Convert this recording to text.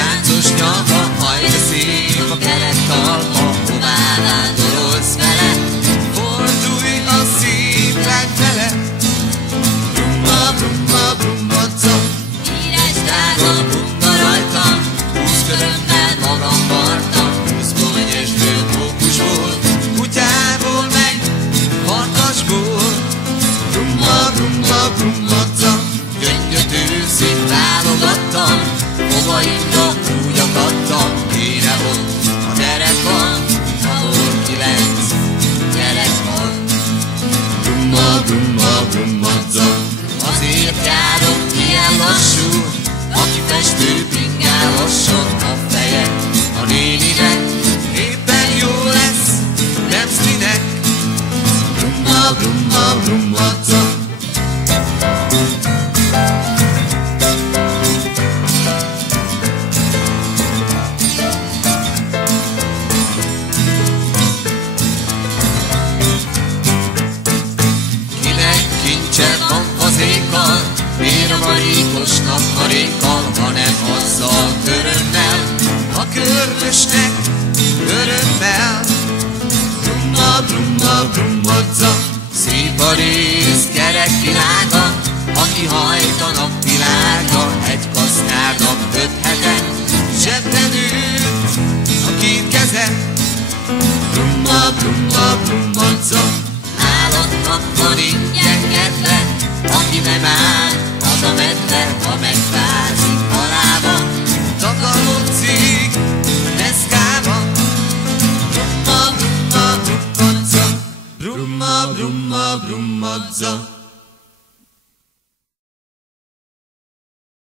táncos nyaka, hajt a szép a kerek talpa, hová vándorolsz vele, fordulj a szívlány fele. Brumma, brumma, brummadza, Híres drága brumma rajtam, 20 körömmel magam vartam, 20 konyes bőrmókusból, kutyából meg farkasból. Brumma, brumma, brummadza, gyöngyöt őszét válogattam, fogaimra úgy akadtam, ére ott a derekam, ahol 9 gyerek van. Brumma, brumma, brummadza, azért járok ilyen lassú, aki festő pingál lassan a feje. A néninek éppen jó lesz, nem szlinek. Brumma, brumma, brummadza. Kinek kincse van fazékkal, miért a marékosnak marékkal, hanem azzal körömmel, a körmösnek örömmel. Brumma, brumma, brummadza, szép a rész kerek világa, aki hajt a napvilága, egy kaszkárnak 5 hete, zsebben ült a 2 keze. Brumma, brumma, brummadza, állatnak van ingyen kedve, aki nem áll, az a medve, ha megfázik halába, takarodzik deszkába. Brumma, brumma, brummadza, brumma, brumma, brummadza.